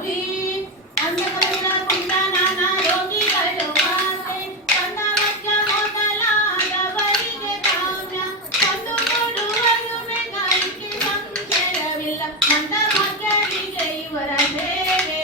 ಸುವಿ ಅಂಧಕರಣ ಕುಂಡ ನಾನಾ ರೋಗಿಗಳು ಮಾತೆ ತನ್ನ ವಜ್ರ ಮೊದಲಾದವರಿಗೆ ಕಾಮ್ಯ ತಂದು ಕೊಡುವರು ಮೆಗಾಯಿಕೆ ಸಂಶಯವಿಲ್ಲ ಮಂದ ಮಕ್ಕಳಿಗೆ ಇವರ ಸೇವೆ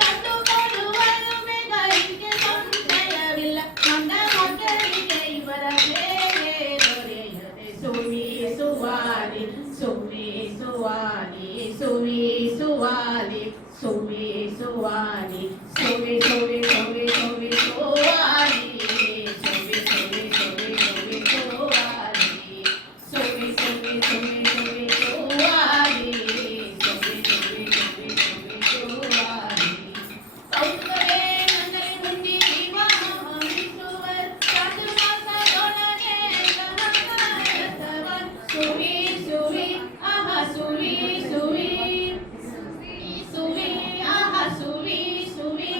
ತಂದು ಕೊಡುವರು ಮೆಗಾಯಿಕೆ ಸಂಶಯವಿಲ್ಲ ಮಂದ ಮಕ್ಕಳಿಗೆ ಇವರ ಸೇವೆ ದೊರೆಯದೆ ಸುವಿ ಸುವಾಲಿ ಸುವಿ ಸುವಾಲಿ ಸುವಿ ಸುವಾಲಿ ಸುವಿ ಸುವಾಲಿ ಸುವಿ ಸುವಿ ಸುವಿ ಸುವಿ ಸುವಾಲಿ ಸುವಿ ಸುವಿ ಸುವಿ ಸುವಿ ಸುವಾಲಿ ಸುವಿ ಸುವಿ ಸುವಿ ಸುವಿ ಸುವಾಲಿ ಸುವಿ ಸುವಿ ಸುವಿ ಸುವಿ ಸುವಾಲಿ ಕೌಕವೇ ನನ್ನೈ ಮುಂದಿ ವಿವಾಹ ಮಾಡಿಸುವರ್ ಸಾಧು ಮಾಸದೊಳಗೆ ಗಮನದವರ್ ಸುವಿ ಸುವಿ ಆಹ ಸುವಿ ಸುವಿ ಸುವಿ ಆಹ ಸುವಿ ಸುವಿ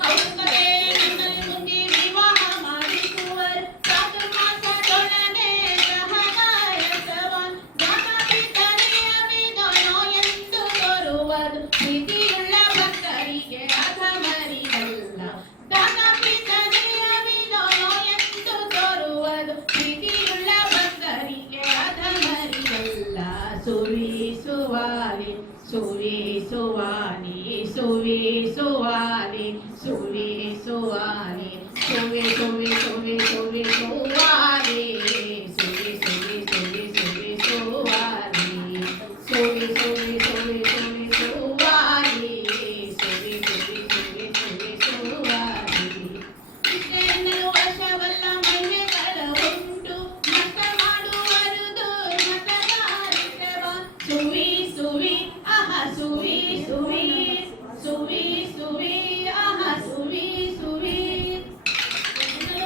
ಕೌಕವೇ ನನ್ನೈ ಮುಂದಿ ವಿವಾಹ ಮಾಡಿಸುವರ್ ಸಾಧು ಮಾಸದೊಳಗೆ ಗಮನದವರ್ ಜ್ಞಾನಪಿತನೆಯ ವಿಧನೋ ಎಂದು ತೋರುವರು ಪ್ರೀತಿಯುಳ್ಳ ಭಕ್ತರಿಗೆ ಅಧಮರಿಗಲ್ಲ ಜ್ಞಾನಪಿತನೆಯ ವಿಧನೋ ಎಂದು ತೋರುವುದು ಪ್ರೀತಿಯುಳ್ಳ ಭಕ್ತರಿಗೆ ಅಧಮರಿಗಲ್ಲ ಸುವಿ ಸುವಾಲಿ ಸುವಿ ಸುವಾಲಿ ಸುವಿ ಸುವಾಲಿ ಸುವಿ ಸುವಾಲಿ ಸುವಿ ಸುವಿ ಸುವಿ ಸುವಿ ಸುವಾಲಿ ಸುವಿ ಸುವಿ ಸುವಿ ಸುವಿ ಸುವಾಲಿ ಸುವಿ ಸುವಿ ಸುವಿ ಸುವಿ ಸುವಾಲಿ ಸುವಿ ಸುವಿ ಸುವಿ ಸುವಿ ಸುವಾಲಿ ಇಷ್ಟೆನ್ನಲು ವಶವಲ್ಲ ಮಹಿಮೆಗಳ ಉಂಟು ಮತ ಮಾಡುವರುದು ಮತಗಾರಿಕೆವ ಸುವಿ ಸುವಿ ಆಹ ಸುವಿ ಸುವಿ ಸುವಿ ಸುವಿ ಆಹ ಸುವಿ ಸುವಿ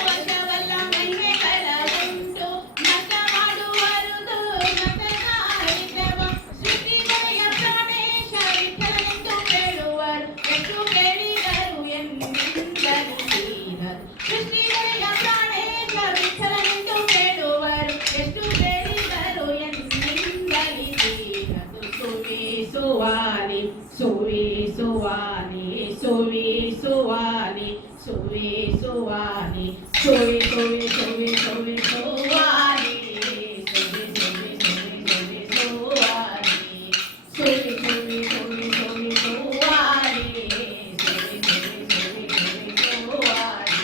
ವಶವಲ್ಲ ಮಹಿಮೆಗಳ ಉಂಟು ಮತ ಮಾಡುವರುದು ಮತಗಾರಿಕೆವ ಸೃಷ್ಟಿಗಳೆಯ ಪ್ರಾಣೇಶ ವಿಠಲನೆಂದು ಕೇಳುವರು ಎಷ್ಟು ಕೇಳಿದರು ಎನ್ನಿಂದಲೂ ಶ್ರೀಧರ್ ಸೃಷ್ಟಿಗಳೆಯ ಪ್ರಾಣೇಶ ವಿಠಲನೆಂದು ಕೇಳುವರು ಎಷ್ಟು ಕೇಳಿದರು ಎನ್ನಿಂದಲೂ ಶ್ರೀಧರ್ ಸುವಿ ಸುವಾಲಿ ಸುವಿ ಸುವಾಲಿ ಸುವಿ ಸುವಾಲಿ ಸುವಿ ಸುವಾಲಿ ಸುವಿ ಸುವಿ ಸುವಿ ಸುವಿ ಸುವಾಲಿ ಸುವಿ ಸುವಿ ಸುವಿ ಸುವಿ ಸುವಾಲಿ ಸುವಿ ಸುವಿ ಸುವಿ ಸುವಿ ಸುವಾಲಿ ಸುವಿ ಸುವಿ ಸುವಿ ಸುವಿ ಸುವಾಲಿ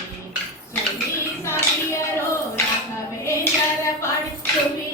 ಸುವಿ ಸಾಗಿಯರೋ ರಾಘವೇಂದ್ರ ಪಾಡಿ ಸುವಿ